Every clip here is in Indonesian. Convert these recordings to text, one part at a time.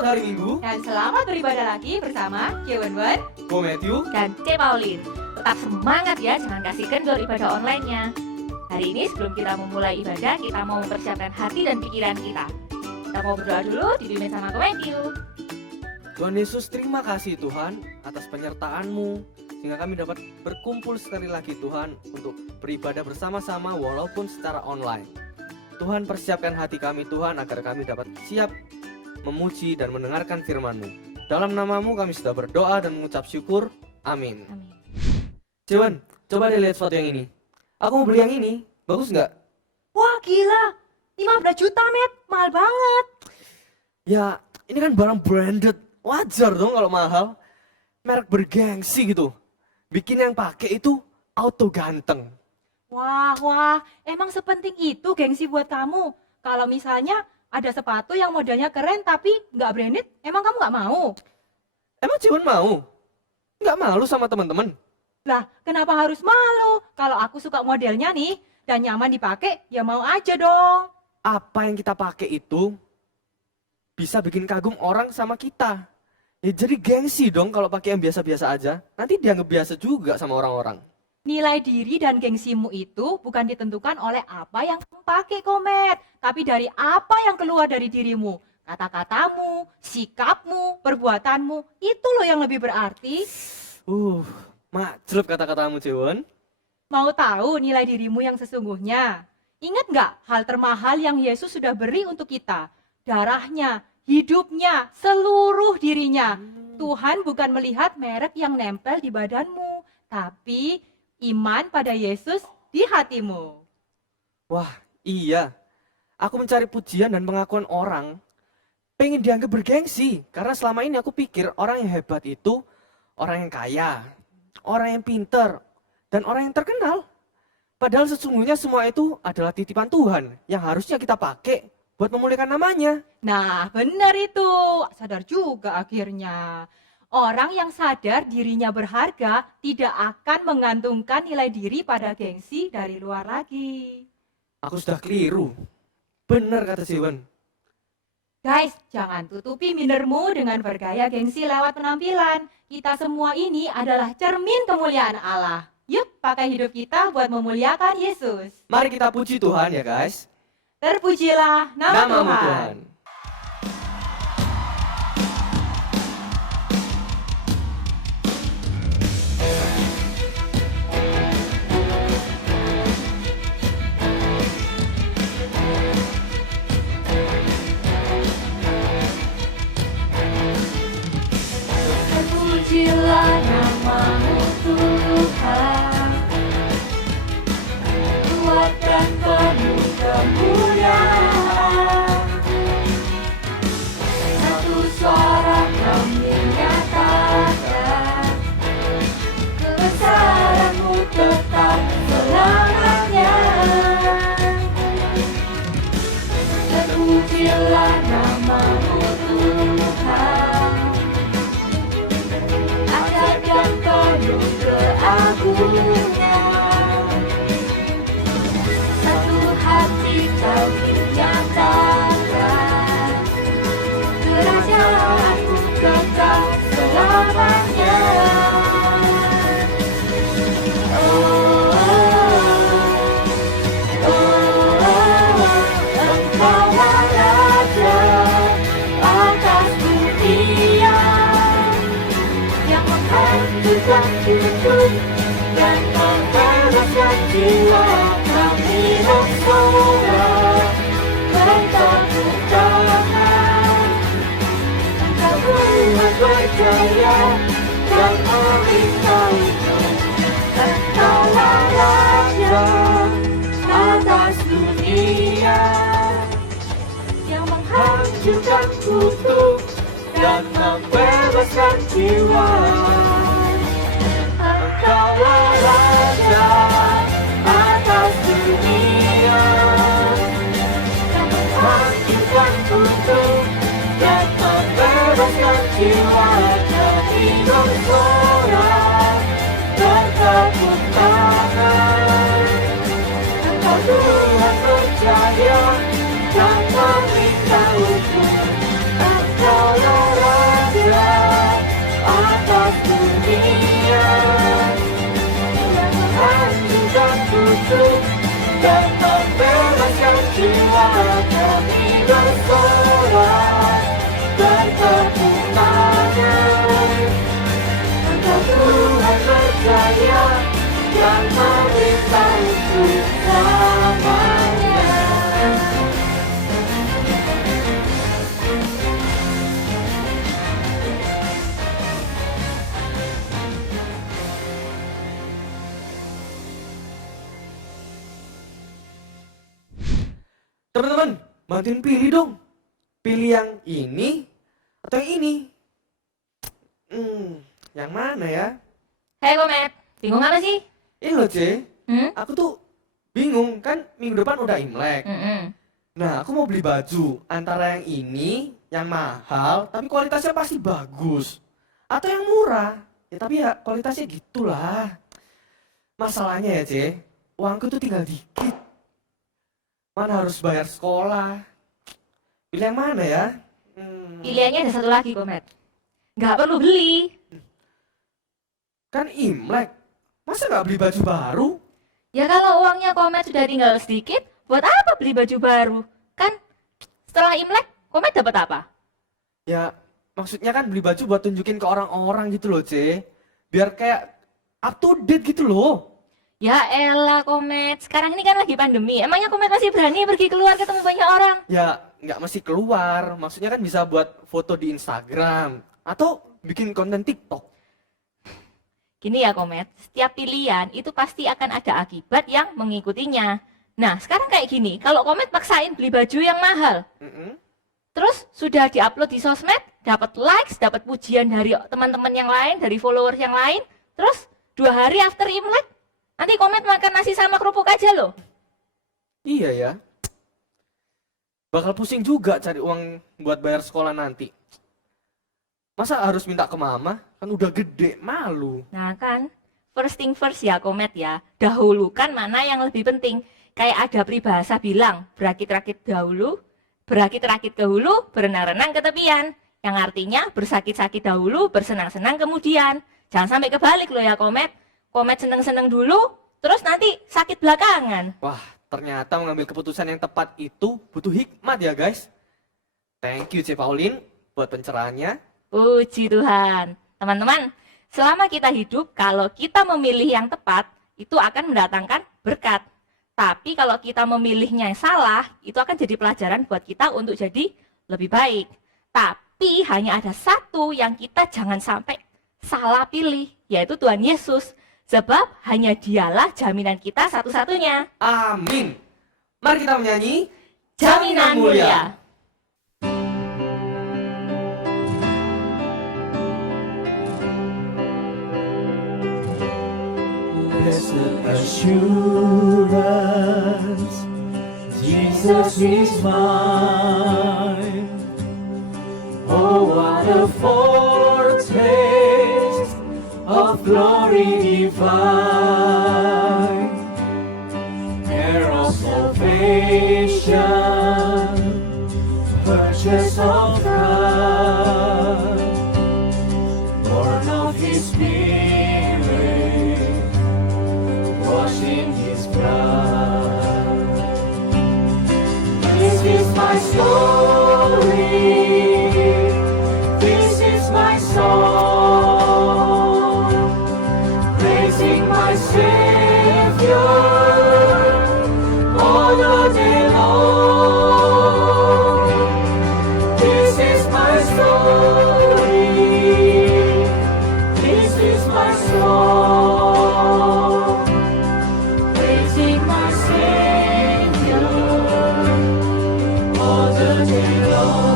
Selamat hari Minggu. Dan selamat beribadah lagi bersama Q1, Go Matthew. Dan C. Pauline. Tetap semangat ya, jangan kasih kendor ibadah online-nya. Hari ini sebelum kita memulai ibadah, kita mau mempersiapkan hati dan pikiran kita. Kita mau berdoa dulu, dipimpin sama Ko Matthew. Tuhan Yesus, terima kasih Tuhan atas penyertaan-Mu sehingga kami dapat berkumpul sekali lagi Tuhan untuk beribadah bersama-sama walaupun secara online. Tuhan, persiapkan hati kami Tuhan agar kami dapat siap memuji dan mendengarkan firman-Mu. Dalam nama-Mu kami sudah berdoa dan mengucap syukur. Amin. Amin. Cewan, coba deh lihat foto yang ini. Aku mau beli yang ini, bagus nggak? Wah gila, 15 juta Met, mahal banget. Ya, ini kan barang branded, wajar dong kalau mahal. Merek bergengsi gitu. Bikin yang pakai itu auto ganteng. Wah, emang sepenting itu gengsi buat kamu? Kalau misalnya ada sepatu yang modelnya keren tapi nggak branded, emang kamu nggak mau? Emang Cewan mau? Nggak malu sama teman-teman? Lah, kenapa harus malu? Kalau aku suka modelnya nih dan nyaman dipakai, ya mau aja dong. Apa yang kita pakai itu bisa bikin kagum orang sama kita. Ya jadi gengsi dong kalau pakai yang biasa-biasa aja. Nanti dianggap biasa juga sama orang-orang. Nilai diri dan gengsimu itu bukan ditentukan oleh apa yang kamu pakai, Komet, tapi dari apa yang keluar dari dirimu. Kata-katamu, sikapmu, perbuatanmu, itu loh yang lebih berarti. Maclub kata-katamu, Cewan. Mau tahu nilai dirimu yang sesungguhnya? Ingat nggak hal termahal yang Yesus sudah beri untuk kita? Darahnya, hidupnya, seluruh dirinya. Tuhan bukan melihat merek yang nempel di badanmu, tapi iman pada Yesus di hatimu. Wah, iya. Aku mencari pujian dan pengakuan orang. Pengen dianggap bergengsi. Karena selama ini aku pikir orang yang hebat itu orang yang kaya, orang yang pinter, dan orang yang terkenal. Padahal sesungguhnya semua itu adalah titipan Tuhan yang harusnya kita pakai buat memuliakan namanya. Nah, benar itu. Sadar juga akhirnya. Orang yang sadar dirinya berharga tidak akan menggantungkan nilai diri pada gengsi dari luar lagi. Aku sudah keliru. Benar kata Cewan. Guys, jangan tutupi mindermu dengan bergaya gengsi lewat penampilan. Kita semua ini adalah cermin kemuliaan Allah. Yuk, pakai hidup kita buat memuliakan Yesus. Mari kita puji Tuhan ya guys. Terpujilah nama Namamu Tuhan. Tuhan. Terpujilah namamu Tuhan, kuat dan penuh kemuliaan. Satu suara kami nyatakan, kebesaranmu tetap selamanya. Terpujilah namamu Tuhan, ajaib dan penuh keagungan. Satu hati kau dinyatakan, kerajaanmu kekal selamanya. Engkaulah Raja atas dunia, yang menghancurkan hidup dan membebaskan jiwa. Kami bersorak, bertepuk tangan. Engkau Tuhan berjaya dan memberitahu, Engkaulah Raja atas dunia, yang menghancurkan kutuk dan membebaskan jiwa. Engkaulah Raja atas dunia, yang menghancurkan kutuk dan membebaskan jiwa. Kami bersorak, bertepuk tangan. Engkau Tuhan berjaya dan memberitahu, Engkaulah kutuk dan membebaskan jiwa kami bersorak bertepuk tangan. Engkau Tuhan berjaya yang memerintah untuk selamanya. Teman-teman, bantuin pilih dong. Pilih yang ini atau yang ini? Yang mana ya? Hei Komet, bingung apa sih? Ini loh, C. Hmm? Aku tuh bingung, kan minggu depan udah Imlek. Mm-mm. Nah, aku mau beli baju antara yang ini, yang mahal, tapi kualitasnya pasti bagus. Atau yang murah, ya tapi ya kualitasnya gitulah. Masalahnya ya, C, uangku tuh tinggal dikit. Mana harus bayar sekolah. Pilih yang mana ya? Pilihannya ada satu lagi Komet. Nggak perlu beli. Kan Imlek, masa nggak beli baju baru? Ya kalau uangnya Komet sudah tinggal sedikit, buat apa beli baju baru? Kan setelah Imlek, Komet dapat apa? Ya, maksudnya kan beli baju buat tunjukin ke orang-orang gitu loh, C. Biar kayak up to date gitu loh. Ya elah Komet, sekarang ini kan lagi pandemi. Emangnya Komet masih berani pergi keluar ketemu banyak orang? Ya, nggak mesti keluar. Maksudnya kan bisa buat foto di Instagram. Atau bikin konten TikTok. Gini ya Komet, setiap pilihan itu pasti akan ada akibat yang mengikutinya. Nah sekarang kayak gini, kalau Komet paksain beli baju yang mahal, terus sudah diupload di sosmed, dapat likes, dapat pujian dari teman-teman yang lain, dari followers yang lain, terus 2 hari after Imlek, nanti Komet makan nasi sama kerupuk aja loh. Iya ya. Bakal pusing juga cari uang buat bayar sekolah nanti. Masa harus minta ke mama? Kan udah gede, malu. Nah kan, first thing first ya Komet ya, dahulukan mana yang lebih penting. Kayak ada peribahasa bilang, berakit-rakit dahulu, berakit-rakit ke hulu, berenang-renang ke tepian. Yang artinya bersakit-sakit dahulu, bersenang-senang kemudian. Jangan sampai kebalik loh ya Komet. Komet seneng-seneng dulu, terus nanti sakit belakangan. Wah, ternyata mengambil keputusan yang tepat itu butuh hikmat ya guys. Thank you C. Pauline buat pencerahannya. Puji Tuhan. Teman-teman, selama kita hidup, kalau kita memilih yang tepat, itu akan mendatangkan berkat. Tapi kalau kita memilihnya yang salah, itu akan jadi pelajaran buat kita untuk jadi lebih baik. Tapi hanya ada satu yang kita jangan sampai salah pilih, yaitu Tuhan Yesus. Sebab hanya dialah jaminan kita satu-satunya. Amin. Mari kita menyanyi Jaminan Mulia. Blessed assurance, Jesus is mine. Oh, what a foretaste of glory divine, heir of salvation, purchase of God, born of His Spirit, washed in His blood. This is my story, this is my song, praising my Savior all the day long. This is my story, this is my song, praising my Savior all the day long.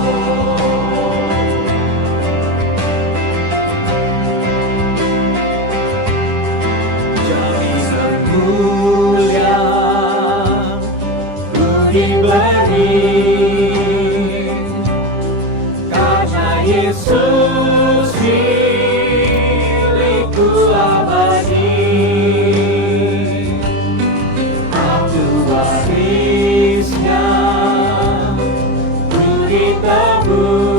Jaminan mulia ku diberi, karena Yesus milikku abadi. Aku warisnya, ku ditebus,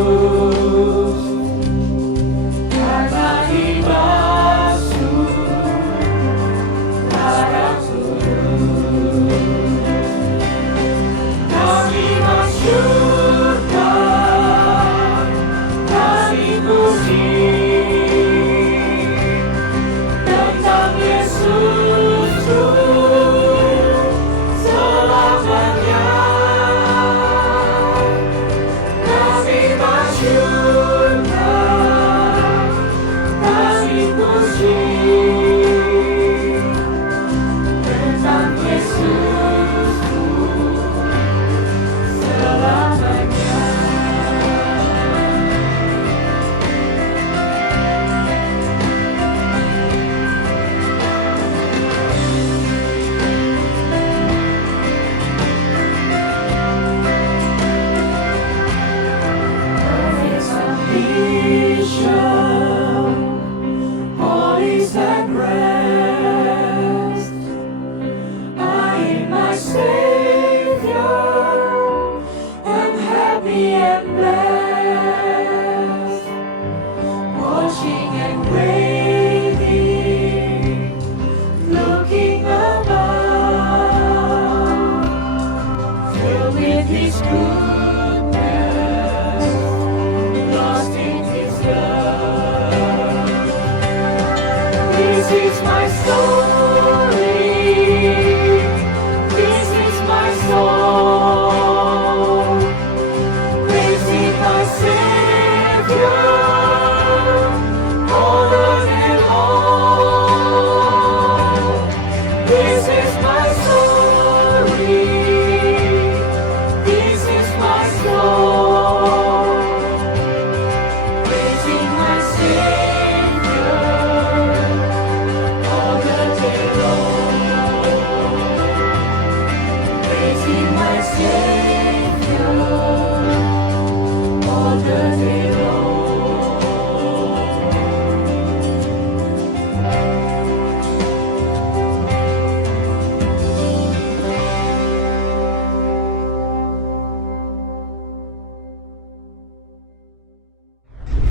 karena dibasuh darah suci.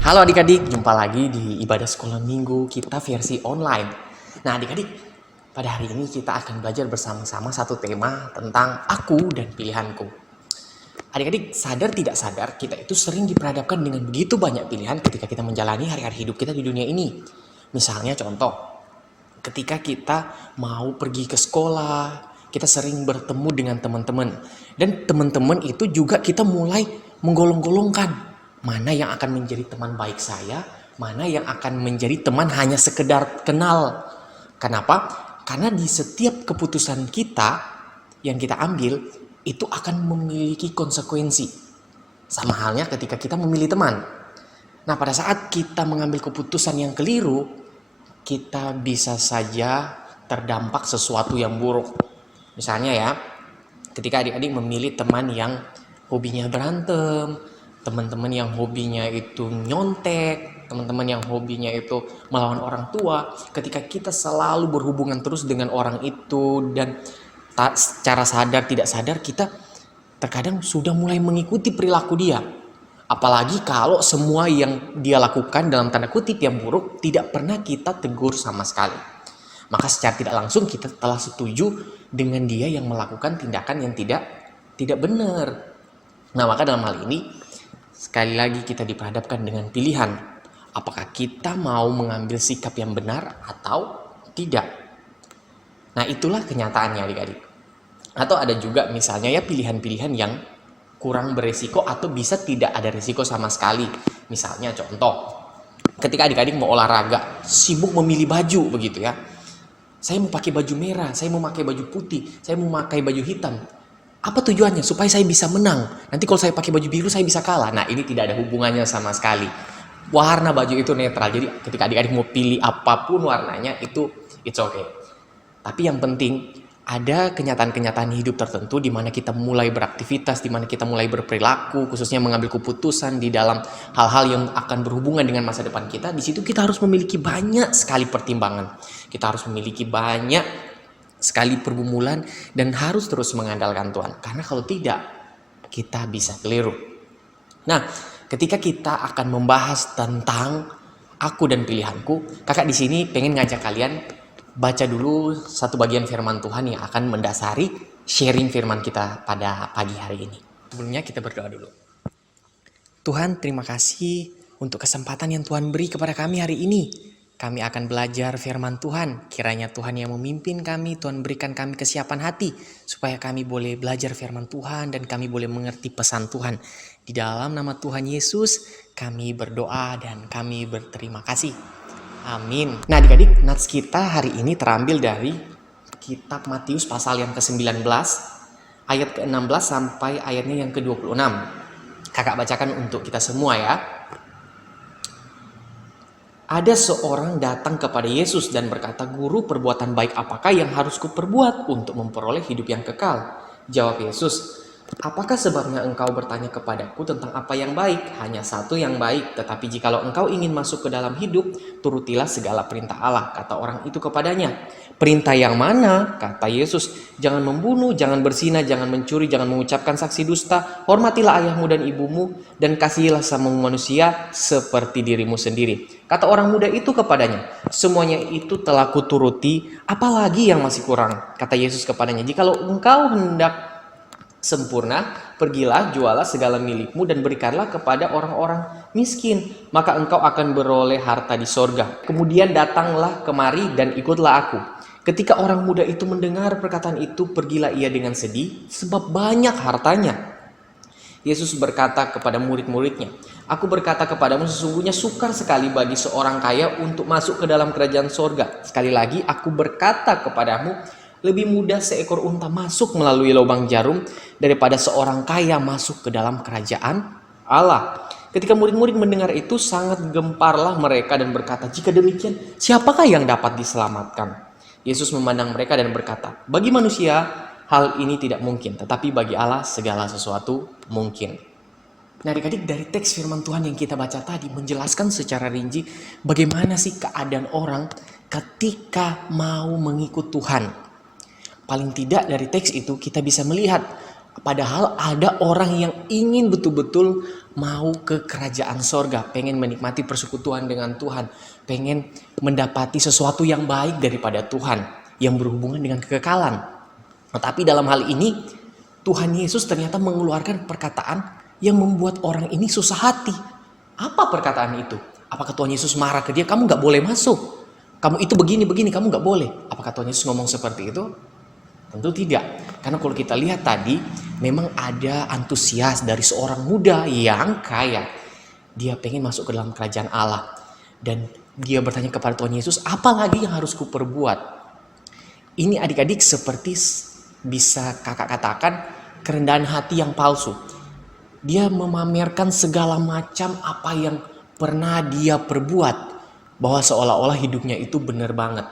Halo adik-adik, jumpa lagi di ibadah sekolah minggu kita versi online. Nah adik-adik, pada hari ini kita akan belajar bersama-sama satu tema tentang aku dan pilihanku. Adik-adik, sadar tidak sadar kita itu sering diperhadapkan dengan begitu banyak pilihan ketika kita menjalani hari-hari hidup kita di dunia ini. Misalnya contoh, ketika kita mau pergi ke sekolah, kita sering bertemu dengan teman-teman. Dan teman-teman itu juga kita mulai menggolong-golongkan. Mana yang akan menjadi teman baik saya, mana yang akan menjadi teman hanya sekedar kenal. Kenapa? Karena di setiap keputusan kita yang kita ambil, itu akan memiliki konsekuensi. Sama halnya ketika kita memilih teman. Nah, pada saat kita mengambil keputusan yang keliru, kita bisa saja terdampak sesuatu yang buruk. Misalnya ya, ketika adik-adik memilih teman yang hobinya berantem, teman-teman yang hobinya itu nyontek, teman-teman yang hobinya itu melawan orang tua, ketika kita selalu berhubungan terus dengan orang itu dan secara sadar tidak sadar kita terkadang sudah mulai mengikuti perilaku dia. Apalagi kalau semua yang dia lakukan dalam tanda kutip yang buruk tidak pernah kita tegur sama sekali. Maka secara tidak langsung kita telah setuju dengan dia yang melakukan tindakan yang tidak benar. Nah, maka dalam hal ini sekali lagi kita diperhadapkan dengan pilihan. Apakah kita mau mengambil sikap yang benar atau tidak? Nah, itulah kenyataannya adik-adik. Atau ada juga misalnya ya pilihan-pilihan yang kurang beresiko atau bisa tidak ada resiko sama sekali. Misalnya contoh, ketika adik-adik mau olahraga, sibuk memilih baju begitu ya. Saya mau pakai baju merah, saya mau pakai baju putih, saya mau pakai baju hitam. Apa tujuannya? Supaya saya bisa menang. Nanti kalau saya pakai baju biru saya bisa kalah. Nah, ini tidak ada hubungannya sama sekali. Warna baju itu netral. Jadi ketika adik-adik mau pilih apapun warnanya itu it's okay. Tapi yang penting ada kenyataan-kenyataan hidup tertentu di mana kita mulai beraktivitas, di mana kita mulai berperilaku, khususnya mengambil keputusan di dalam hal-hal yang akan berhubungan dengan masa depan kita. Di situ kita harus memiliki banyak sekali pertimbangan. Kita harus memiliki banyak sekali pergumulan dan harus terus mengandalkan Tuhan. Karena kalau tidak, kita bisa keliru. Nah, ketika kita akan membahas tentang aku dan pilihanku, kakak di sini pengen ngajak kalian baca dulu satu bagian firman Tuhan yang akan mendasari sharing firman kita pada pagi hari ini. Sebelumnya kita berdoa dulu. Tuhan, terima kasih untuk kesempatan yang Tuhan beri kepada kami hari ini. Kami akan belajar firman Tuhan. Kiranya Tuhan yang memimpin kami, Tuhan berikan kami kesiapan hati supaya kami boleh belajar firman Tuhan dan kami boleh mengerti pesan Tuhan. Di dalam nama Tuhan Yesus, kami berdoa dan kami berterima kasih. Amin. Nah adik-adik, nats kita hari ini terambil dari kitab Matius pasal yang ke-19, ayat ke-16 sampai ayatnya yang ke-26. Kakak bacakan untuk kita semua ya. Ada seorang datang kepada Yesus dan berkata, "Guru, perbuatan baik apakah yang harus kuperbuat untuk memperoleh hidup yang kekal?" Jawab Yesus, "Apakah sebabnya engkau bertanya kepadaku tentang apa yang baik? Hanya satu yang baik, tetapi jikalau engkau ingin masuk ke dalam hidup, turutilah segala perintah Allah." Kata orang itu kepadanya, "Perintah yang mana?" Kata Yesus, "Jangan membunuh, jangan berzina, jangan mencuri, jangan mengucapkan saksi dusta, hormatilah ayahmu dan ibumu, dan kasihilah sesamamu manusia seperti dirimu sendiri." Kata orang muda itu kepadanya, "Semuanya itu telah kuturuti, apalagi yang masih kurang?" Kata Yesus kepadanya, "Jikalau engkau hendak sempurna, pergilah, jualah segala milikmu dan berikanlah kepada orang-orang miskin, maka engkau akan beroleh harta di sorga. Kemudian datanglah kemari dan ikutlah aku." Ketika orang muda itu mendengar perkataan itu, pergilah ia dengan sedih, sebab banyak hartanya. Yesus berkata kepada murid-muridnya, "Aku berkata kepadamu, sesungguhnya sukar sekali bagi seorang kaya untuk masuk ke dalam kerajaan sorga. Sekali lagi, aku berkata kepadamu, lebih mudah seekor unta masuk melalui lubang jarum daripada seorang kaya masuk ke dalam kerajaan Allah." Ketika murid-murid mendengar itu, sangat gemparlah mereka dan berkata, "Jika demikian, siapakah yang dapat diselamatkan?" Yesus memandang mereka dan berkata, "Bagi manusia hal ini tidak mungkin, tetapi bagi Allah segala sesuatu mungkin." Nah adik-adik, dari teks firman Tuhan yang kita baca tadi menjelaskan secara rinci bagaimana sih keadaan orang ketika mau mengikut Tuhan. Paling tidak dari teks itu kita bisa melihat Padahal ada orang yang ingin betul-betul mau ke kerajaan sorga, pengen menikmati persekutuan dengan Tuhan, pengen mendapati sesuatu yang baik daripada Tuhan, yang berhubungan dengan kekekalan. Tetapi dalam hal ini, Tuhan Yesus ternyata mengeluarkan perkataan yang membuat orang ini susah hati. Apa perkataan itu? Apakah Tuhan Yesus marah ke dia, kamu gak boleh masuk? Kamu itu begini-begini, kamu gak boleh. Apakah Tuhan Yesus ngomong seperti itu? Tentu tidak. Karena kalau kita lihat tadi, memang ada antusias dari seorang muda yang kaya. Dia pengen masuk ke dalam kerajaan Allah. Dan dia bertanya kepada Tuhan Yesus, apa lagi yang harus kuperbuat? Ini adik-adik seperti bisa kakak katakan kerendahan hati yang palsu. Dia memamerkan segala macam apa yang pernah dia perbuat. Bahwa seolah-olah hidupnya itu benar banget.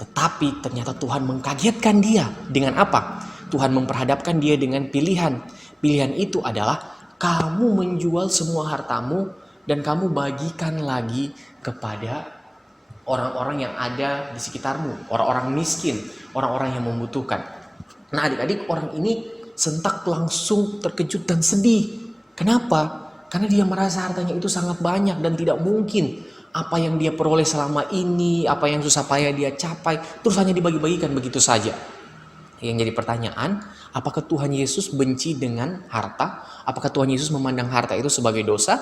Tetapi ternyata Tuhan mengkagetkan dia. Dengan apa? Tuhan memperhadapkan dia dengan pilihan. Pilihan itu adalah kamu menjual semua hartamu dan kamu bagikan lagi kepada orang-orang yang ada di sekitarmu. Orang-orang miskin, orang-orang yang membutuhkan. Nah adik-adik, orang ini sentak langsung terkejut dan sedih. Kenapa? Karena dia merasa hartanya itu sangat banyak dan tidak mungkin apa yang dia peroleh selama ini, apa yang susah payah dia capai, terus hanya dibagi-bagikan begitu saja. Yang jadi pertanyaan, apakah Tuhan Yesus benci dengan harta? Apakah Tuhan Yesus memandang harta itu sebagai dosa?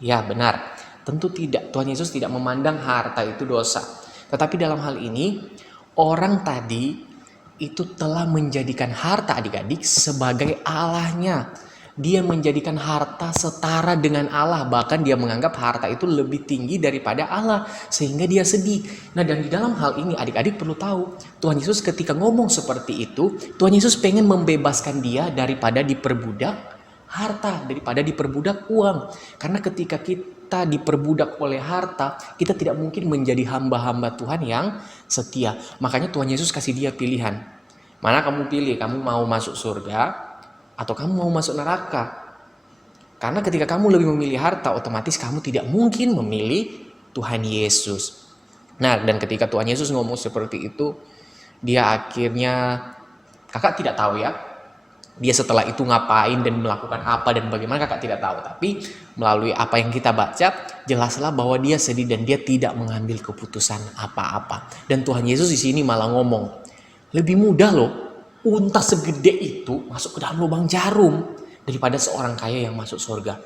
Ya benar, tentu tidak. Tuhan Yesus tidak memandang harta itu dosa. Tetapi dalam hal ini, orang tadi itu telah menjadikan harta adik-adik sebagai Allahnya. Dia menjadikan harta setara dengan Allah. Bahkan dia menganggap harta itu lebih tinggi daripada Allah. Sehingga dia sedih. Nah dan di dalam hal ini adik-adik perlu tahu. Tuhan Yesus ketika ngomong seperti itu. Tuhan Yesus pengen membebaskan dia daripada diperbudak harta. Daripada diperbudak uang. Karena ketika kita diperbudak oleh harta. Kita tidak mungkin menjadi hamba-hamba Tuhan yang setia. Makanya Tuhan Yesus kasih dia pilihan. Mana kamu pilih? Kamu mau masuk surga? Atau kamu mau masuk neraka? Karena ketika kamu lebih memilih harta, otomatis kamu tidak mungkin memilih Tuhan Yesus. Nah, dan ketika Tuhan Yesus ngomong seperti itu, dia akhirnya, kakak tidak tahu ya, dia setelah itu ngapain dan melakukan apa dan bagaimana kakak tidak tahu. Tapi melalui apa yang kita baca, jelaslah bahwa dia sedih dan dia tidak mengambil keputusan apa-apa. Dan Tuhan Yesus di sini malah ngomong, lebih mudah loh unta segede itu masuk ke dalam lubang jarum daripada seorang kaya yang masuk surga.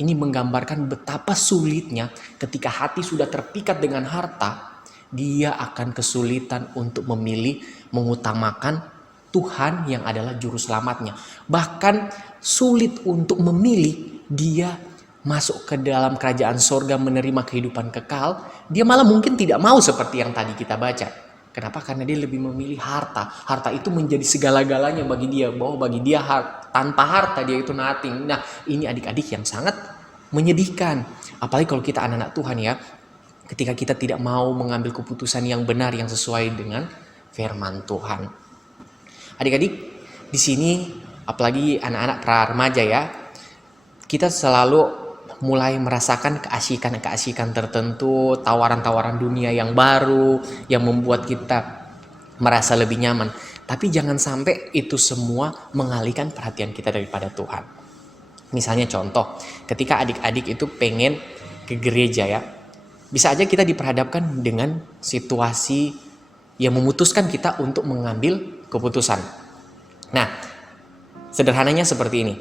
Ini menggambarkan betapa sulitnya ketika hati sudah terpikat dengan harta, dia akan kesulitan untuk memilih mengutamakan Tuhan yang adalah juru selamatnya. Bahkan sulit untuk memilih dia masuk ke dalam kerajaan surga menerima kehidupan kekal. Dia malah mungkin tidak mau seperti yang tadi kita baca. Kenapa? Karena dia lebih memilih harta. Harta itu menjadi segala-galanya bagi dia. Bahwa bagi dia tanpa harta dia itu nothing. Nah ini adik-adik yang sangat menyedihkan. Apalagi kalau kita anak-anak Tuhan ya. Ketika kita tidak mau mengambil keputusan yang benar yang sesuai dengan firman Tuhan. Adik-adik di sini apalagi anak-anak pra-remaja ya. Kita selalu mulai merasakan keasikan-keasikan tertentu, tawaran-tawaran dunia yang baru, yang membuat kita merasa lebih nyaman. Tapi jangan sampai itu semua mengalihkan perhatian kita daripada Tuhan. Misalnya contoh, ketika adik-adik itu pengen ke gereja ya, bisa aja kita diperhadapkan dengan situasi yang memutuskan kita untuk mengambil keputusan. Nah, sederhananya seperti ini,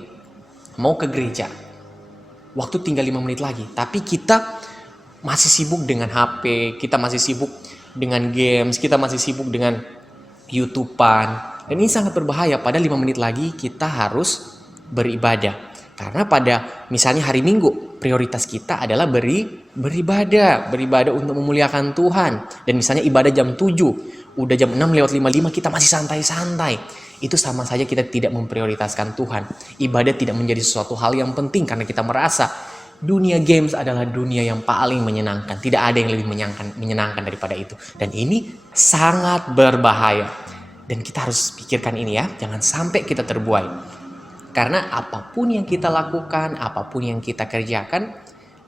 mau ke gereja, waktu tinggal 5 menit lagi. Tapi kita masih sibuk dengan HP, kita masih sibuk dengan games, kita masih sibuk dengan YouTubean. Dan ini sangat berbahaya, pada 5 menit lagi kita harus beribadah. Karena pada misalnya hari Minggu, prioritas kita adalah beribadah untuk memuliakan Tuhan. Dan misalnya ibadah jam 7, udah jam 6:55 kita masih santai-santai. Itu sama saja kita tidak memprioritaskan Tuhan. Ibadah tidak menjadi sesuatu hal yang penting karena kita merasa dunia games adalah dunia yang paling menyenangkan. Tidak ada yang lebih menyenangkan daripada itu. Dan ini sangat berbahaya. Dan kita harus pikirkan ini ya, jangan sampai kita terbuai. Karena apapun yang kita lakukan, apapun yang kita kerjakan,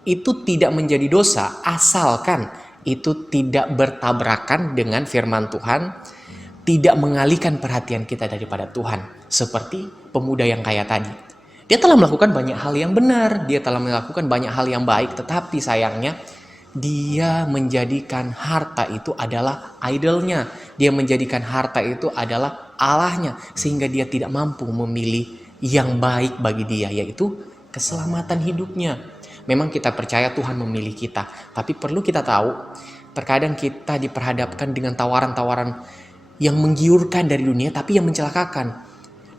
itu tidak menjadi dosa asalkan itu tidak bertabrakan dengan firman Tuhan, tidak mengalihkan perhatian kita daripada Tuhan. Seperti pemuda yang kaya tadi. Dia telah melakukan banyak hal yang benar, dia telah melakukan banyak hal yang baik, tetapi sayangnya dia menjadikan harta itu adalah idolnya. Dia menjadikan harta itu adalah Allahnya, sehingga dia tidak mampu memilih yang baik bagi dia, yaitu keselamatan hidupnya. Memang kita percaya Tuhan memilih kita, tapi perlu kita tahu, terkadang kita diperhadapkan dengan tawaran-tawaran yang menggiurkan dari dunia, tapi yang mencelakakan.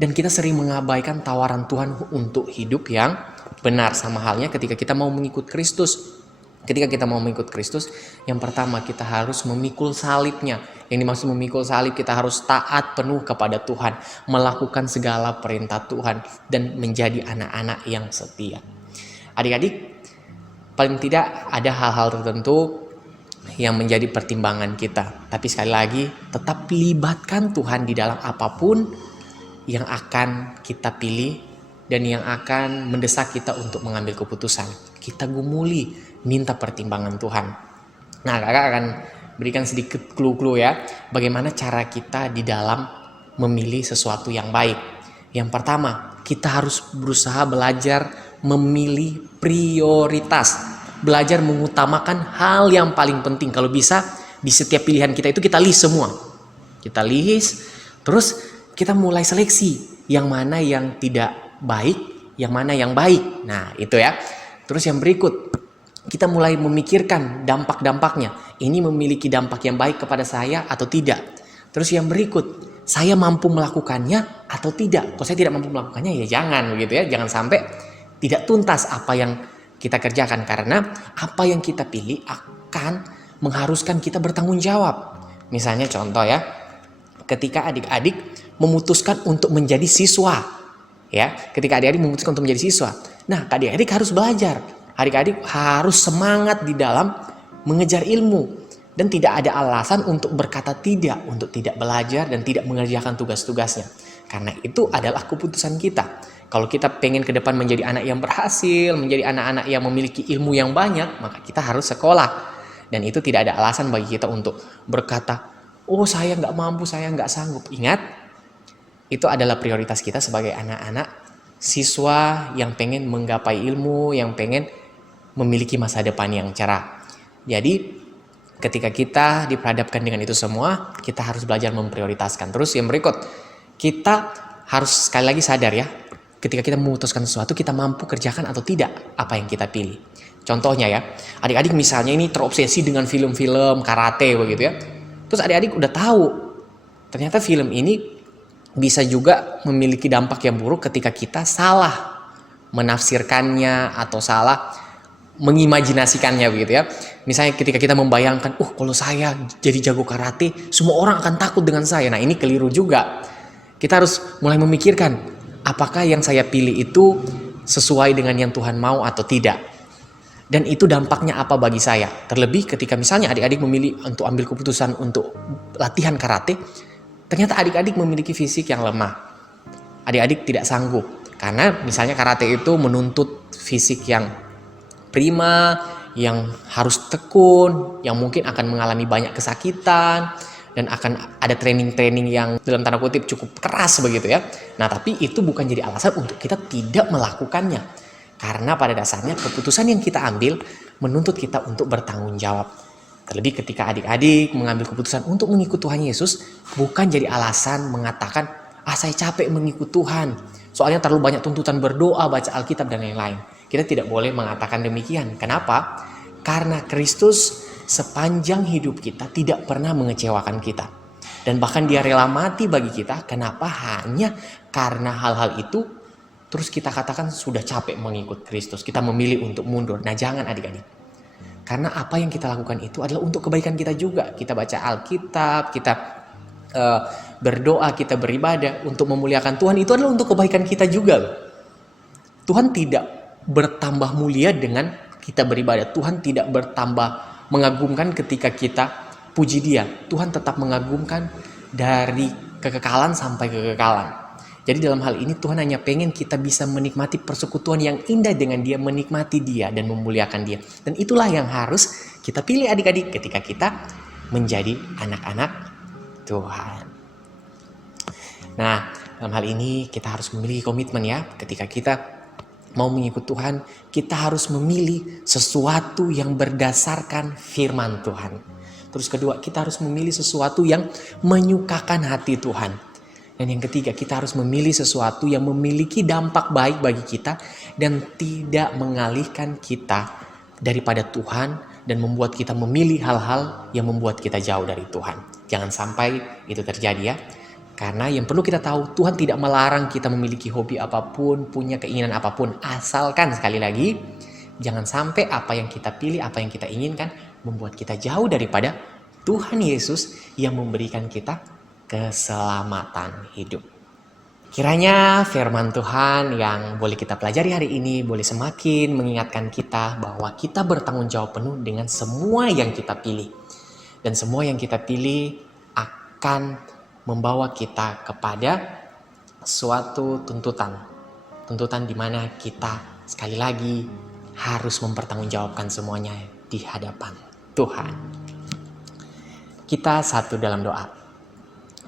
Dan kita sering mengabaikan tawaran Tuhan untuk hidup yang benar. Sama halnya ketika kita mau mengikut Kristus. Ketika kita mau mengikut Kristus, yang pertama kita harus memikul salibnya. Yang dimaksud memikul salib, kita harus taat penuh kepada Tuhan, melakukan segala perintah Tuhan, dan menjadi anak-anak yang setia. Adik-adik, paling tidak ada hal-hal tertentu yang menjadi pertimbangan kita. Tapi sekali lagi, tetap libatkan Tuhan di dalam apapun yang akan kita pilih dan yang akan mendesak kita untuk mengambil keputusan. Kita gumuli, minta pertimbangan Tuhan. Nah, kakak akan berikan sedikit clue-clue ya, bagaimana cara kita di dalam memilih sesuatu yang baik. Yang pertama, kita harus berusaha belajar memilih prioritas. Belajar mengutamakan hal yang paling penting. Kalau bisa, di setiap pilihan kita itu kita list semua. Kita list, terus kita mulai seleksi yang mana yang tidak baik, yang mana yang baik. Nah, itu ya. Terus yang berikut, kita mulai memikirkan dampak-dampaknya. Ini memiliki dampak yang baik kepada saya atau tidak. Terus yang berikut, saya mampu melakukannya atau tidak. Kalau saya tidak mampu melakukannya, ya jangan begitu ya. Jangan sampai tidak tuntas apa yang kita kerjakan, karena apa yang kita pilih akan mengharuskan kita bertanggung jawab. Misalnya contoh ya, ketika adik-adik memutuskan untuk menjadi siswa, ya, ketika adik-adik memutuskan untuk menjadi siswa, nah adik-adik harus belajar, adik-adik harus semangat di dalam mengejar ilmu, dan tidak ada alasan untuk berkata tidak, untuk tidak belajar dan tidak mengerjakan tugas-tugasnya, karena itu adalah keputusan kita. Kalau kita pengen ke depan menjadi anak yang berhasil, menjadi anak-anak yang memiliki ilmu yang banyak, maka kita harus sekolah, dan itu tidak ada alasan bagi kita untuk berkata, oh saya nggak mampu, saya nggak sanggup. Ingat, itu adalah prioritas kita sebagai anak-anak siswa yang pengen menggapai ilmu, yang pengen memiliki masa depan yang cerah. Jadi ketika kita diperhadapkan dengan itu semua, kita harus belajar memprioritaskan. Terus yang berikut, kita harus sekali lagi sadar ya, ketika kita memutuskan sesuatu, kita mampu kerjakan atau tidak apa yang kita pilih. Contohnya ya, adik-adik misalnya ini terobsesi dengan film-film karate begitu ya. Terus adik-adik udah tahu, ternyata film ini bisa juga memiliki dampak yang buruk ketika kita salah menafsirkannya atau salah mengimajinasikannya begitu ya. Misalnya ketika kita membayangkan, kalau saya jadi jago karate, semua orang akan takut dengan saya. Nah, ini keliru juga. Kita harus mulai memikirkan, apakah yang saya pilih itu sesuai dengan yang Tuhan mau atau tidak. Dan itu dampaknya apa bagi saya. Terlebih ketika misalnya adik-adik memilih untuk ambil keputusan untuk latihan karate, ternyata adik-adik memiliki fisik yang lemah. Adik-adik tidak sanggup. Karena misalnya karate itu menuntut fisik yang prima, yang harus tekun, yang mungkin akan mengalami banyak kesakitan, dan akan ada training-training yang dalam tanda kutip cukup keras begitu ya. Nah, tapi itu bukan jadi alasan untuk kita tidak melakukannya. Karena pada dasarnya keputusan yang kita ambil menuntut kita untuk bertanggung jawab. Terlebih ketika adik-adik mengambil keputusan untuk mengikut Tuhan Yesus, bukan jadi alasan mengatakan, saya capek mengikut Tuhan, soalnya terlalu banyak tuntutan berdoa, baca Alkitab, dan lain-lain. Kita tidak boleh mengatakan demikian. Kenapa? Karena Kristus sepanjang hidup kita tidak pernah mengecewakan kita. Dan bahkan dia rela mati bagi kita. Kenapa? Hanya karena hal-hal itu, terus kita katakan sudah capek mengikut Kristus. Kita memilih untuk mundur. Nah, jangan adik-adik. Karena apa yang kita lakukan itu adalah untuk kebaikan kita juga. Kita baca Alkitab, kita berdoa, kita beribadah untuk memuliakan Tuhan. Itu adalah untuk kebaikan kita juga. Tuhan tidak bertambah mulia dengan kita beribadah. Tuhan tidak bertambah mengagumkan ketika kita puji Dia. Tuhan tetap mengagumkan dari kekekalan sampai kekekalan. Jadi dalam hal ini Tuhan hanya pengen kita bisa menikmati persekutuan yang indah dengan Dia, menikmati Dia dan memuliakan Dia. Dan itulah yang harus kita pilih adik-adik ketika kita menjadi anak-anak Tuhan. Nah, dalam hal ini kita harus memiliki komitmen ya. Ketika kita mau mengikut Tuhan, kita harus memilih sesuatu yang berdasarkan firman Tuhan. Terus kedua, kita harus memilih sesuatu yang menyukakan hati Tuhan. Dan yang ketiga, kita harus memilih sesuatu yang memiliki dampak baik bagi kita dan tidak mengalihkan kita daripada Tuhan dan membuat kita memilih hal-hal yang membuat kita jauh dari Tuhan. Jangan sampai itu terjadi ya. Karena yang perlu kita tahu, Tuhan tidak melarang kita memiliki hobi apapun, punya keinginan apapun. Asalkan sekali lagi, jangan sampai apa yang kita pilih, apa yang kita inginkan, membuat kita jauh daripada Tuhan Yesus yang memberikan kita keselamatan hidup. Kiranya firman Tuhan yang boleh kita pelajari hari ini boleh semakin mengingatkan kita bahwa kita bertanggung jawab penuh dengan semua yang kita pilih. Dan semua yang kita pilih akan membawa kita kepada suatu tuntutan. Tuntutan di mana kita sekali lagi harus mempertanggungjawabkan semuanya di hadapan Tuhan. Kita satu dalam doa.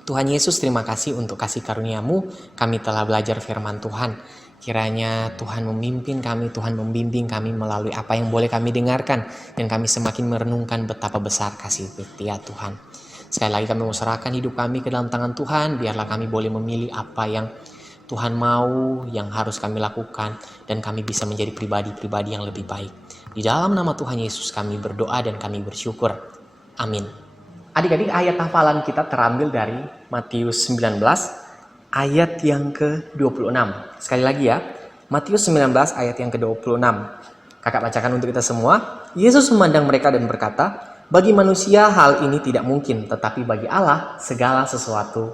Tuhan Yesus, terima kasih untuk kasih karunia-Mu. Kami telah belajar firman Tuhan. Kiranya Tuhan memimpin kami, Tuhan membimbing kami melalui apa yang boleh kami dengarkan. Dan kami semakin merenungkan betapa besar kasih setia Tuhan. Sekali lagi kami mau serahkan hidup kami ke dalam tangan Tuhan. Biarlah kami boleh memilih apa yang Tuhan mau, yang harus kami lakukan. Dan kami bisa menjadi pribadi-pribadi yang lebih baik. Di dalam nama Tuhan Yesus kami berdoa dan kami bersyukur. Amin. Adik-adik, ayat hafalan kita terambil dari Matius 19 ayat yang ke-26. Sekali lagi ya, Matius 19 ayat yang ke-26. Kakak bacakan untuk kita semua. Yesus memandang mereka dan berkata, bagi manusia hal ini tidak mungkin, tetapi bagi Allah segala sesuatu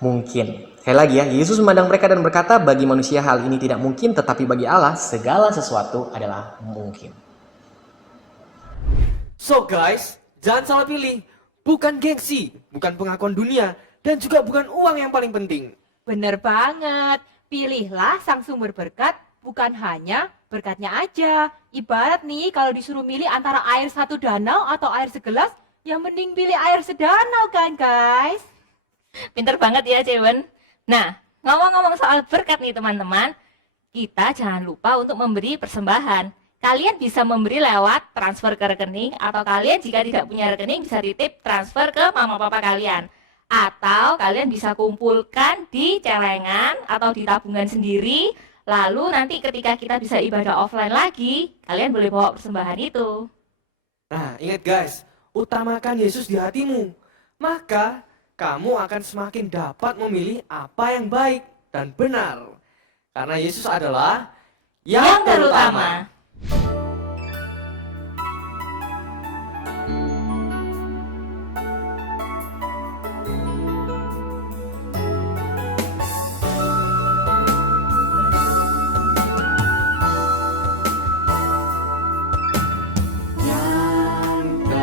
mungkin. Sekali lagi ya, Yesus memandang mereka dan berkata, bagi manusia hal ini tidak mungkin, tetapi bagi Allah segala sesuatu adalah mungkin. So guys, jangan salah pilih. Bukan gengsi, bukan pengakuan dunia, dan juga bukan uang yang paling penting. Bener banget. Pilihlah sang sumber berkat, bukan hanya berkatnya aja. Ibarat nih kalau disuruh milih antara air satu danau atau air segelas, yang mending pilih air sedanau kan guys? Pinter banget ya Cewen. Nah, ngomong-ngomong soal berkat nih teman-teman, kita jangan lupa untuk memberi persembahan. Kalian bisa memberi lewat transfer ke rekening, atau kalian jika tidak punya rekening bisa titip transfer ke mama papa kalian. Atau kalian bisa kumpulkan di celengan atau di tabungan sendiri. Lalu nanti ketika kita bisa ibadah offline lagi, kalian boleh bawa persembahan itu. Nah, ingat guys, utamakan Yesus di hatimu. Maka kamu akan semakin dapat memilih apa yang baik dan benar. Karena Yesus adalah Yang terutama.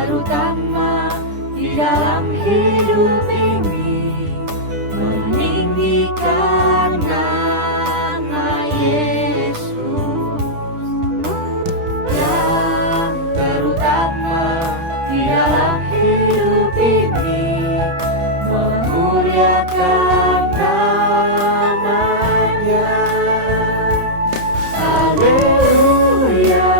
Terutama di dalam hidup ini, meninggikan nama Yesus. Yang terutama di dalam hidup ini, memuliakan namanya. Haleluya.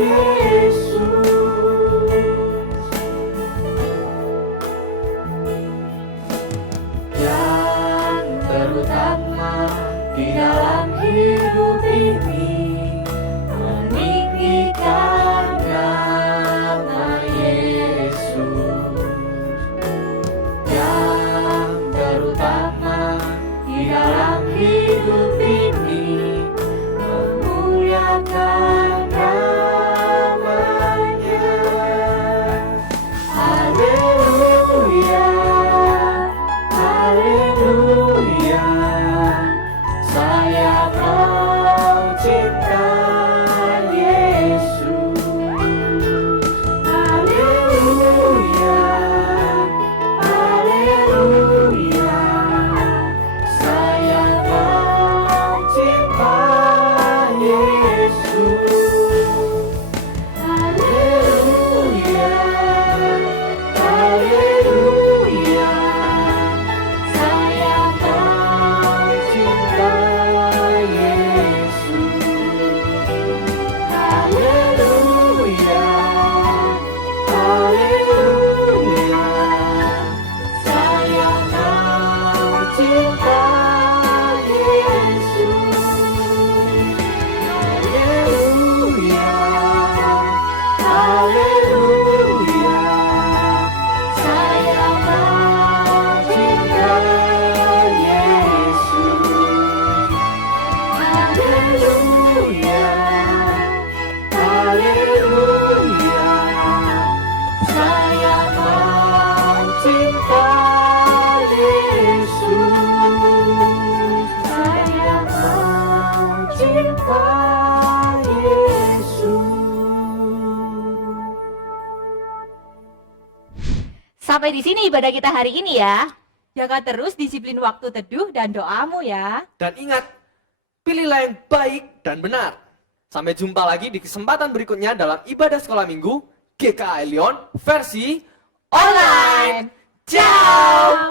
Yesus. Sampai di sini ibadah kita hari ini ya. Jaga terus disiplin waktu teduh dan doamu ya. Dan ingat, pilihlah yang baik dan benar. Sampai jumpa lagi di kesempatan berikutnya dalam ibadah sekolah minggu GKI Lyon versi online. Ciao!